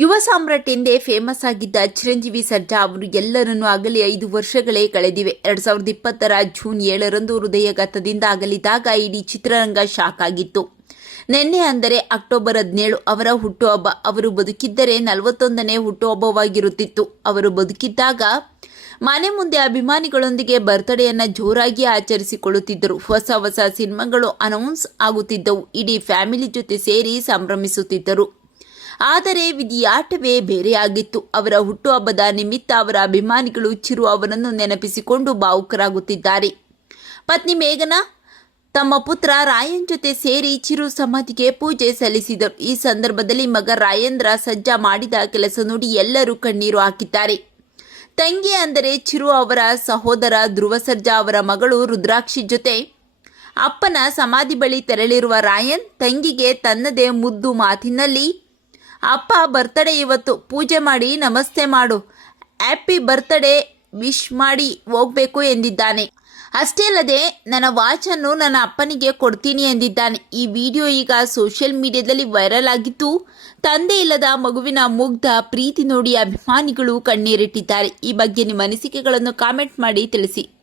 ಯುವ ಸಾಮ್ರಾಟ್ ಎಂದೇ ಫೇಮಸ್ ಆಗಿದ್ದ ಚಿರಂಜೀವಿ ಸರ್ಜಾ ಅವರು ಎಲ್ಲರನ್ನೂ ಆಗಲಿ ಐದು ವರ್ಷಗಳೇ ಕಳೆದಿವೆ. ಎರಡ್ ಸಾವಿರದ ಇಪ್ಪತ್ತರ ಜೂನ್ ಏಳರಂದು ಹೃದಯಘಾತದಿಂದ ಅಗಲಿದಾಗ ಇಡೀ ಚಿತ್ರರಂಗ ಶಾಕ್ ಆಗಿತ್ತು. ನಿನ್ನೆ ಅಂದರೆ ಅಕ್ಟೋಬರ್ ಹದಿನೇಳು ಅವರ ಹುಟ್ಟುಹಬ್ಬ. ಅವರು ಬದುಕಿದ್ದರೆ ನಲವತ್ತೊಂದನೇ ಹುಟ್ಟುಹಬ್ಬವಾಗಿರುತ್ತಿತ್ತು. ಅವರು ಬದುಕಿದ್ದಾಗ ಮನೆ ಮುಂದೆ ಅಭಿಮಾನಿಗಳೊಂದಿಗೆ ಬರ್ತ್ಡೇಯನ್ನು ಜೋರಾಗಿ ಆಚರಿಸಿಕೊಳ್ಳುತ್ತಿದ್ದರು. ಹೊಸ ಹೊಸ ಸಿನಿಮಾಗಳು ಅನೌನ್ಸ್ ಆಗುತ್ತಿದ್ದವು. ಇಡೀ ಫ್ಯಾಮಿಲಿ ಜೊತೆ ಸೇರಿ ಸಂಭ್ರಮಿಸುತ್ತಿದ್ದರು. ಆದರೆ ವಿಧಿಯಾಟವೇ ಬೇರೆಯಾಗಿತ್ತು. ಅವರ ಹುಟ್ಟುಹಬ್ಬದ ನಿಮಿತ್ತ ಅವರ ಅಭಿಮಾನಿಗಳು ಚಿರು ಅವರನ್ನು ನೆನಪಿಸಿಕೊಂಡು ಭಾವುಕರಾಗುತ್ತಿದ್ದಾರೆ. ಪತ್ನಿ ಮೇಘನಾ, ತಮ್ಮ ಪುತ್ರ ರಾಯನ್ ಜೊತೆ ಸೇರಿ ಚಿರು ಸಮಾಧಿಗೆ ಪೂಜೆ ಸಲ್ಲಿಸಿದರು. ಈ ಸಂದರ್ಭದಲ್ಲಿ ಮಗ ರಾಯೇಂದ್ರ ಸಜ್ಜಾ ಮಾಡಿದ ಕೆಲಸ ನೋಡಿ ಎಲ್ಲರೂ ಕಣ್ಣೀರು ಹಾಕಿದ್ದಾರೆ. ತಂಗಿ ಅಂದರೆ ಚಿರು ಅವರ ಸಹೋದರ ಧ್ರುವ ಸರ್ಜಾ ಅವರ ಮಗಳು ರುದ್ರಾಕ್ಷಿ ಜೊತೆ ಅಪ್ಪನ ಸಮಾಧಿ ಬಳಿ ತೆರಳಿರುವ ರಾಯನ್ ತಂಗಿಗೆ ತನ್ನದೇ ಮುದ್ದು ಮಾತಿನಲ್ಲಿ ಅಪ್ಪ ಬರ್ತಡೇ ಇವತ್ತು, ಪೂಜೆ ಮಾಡಿ ನಮಸ್ತೆ ಮಾಡು. ಹ್ಯಾಪಿ ಬರ್ತಡೇ ವಿಶ್ ಮಾಡಿ ಹೋಗ್ಬೇಕು ಎಂದಿದ್ದಾನೆ. ಅಷ್ಟೇ ಅಲ್ಲದೆ, ನನ್ನ ವಾಚನ್ನು ನನ್ನ ಅಪ್ಪನಿಗೆ ಕೊಡ್ತೀನಿ ಎಂದಿದ್ದಾನೆ. ಈ ವಿಡಿಯೋ ಈಗ ಸೋಷಿಯಲ್ ಮೀಡಿಯಾದಲ್ಲಿ ವೈರಲ್ ಆಗಿತ್ತು ತಂದೆ ಇಲ್ಲದ ಮಗುವಿನ ಮುಗ್ಧ ಪ್ರೀತಿ ನೋಡಿ ಅಭಿಮಾನಿಗಳು ಕಣ್ಣೀರಿಟ್ಟಿದ್ದಾರೆ. ಈ ಬಗ್ಗೆ ನಿಮ್ಮ ಅನಿಸಿಕೆಗಳನ್ನು ಕಾಮೆಂಟ್ ಮಾಡಿ ತಿಳಿಸಿ.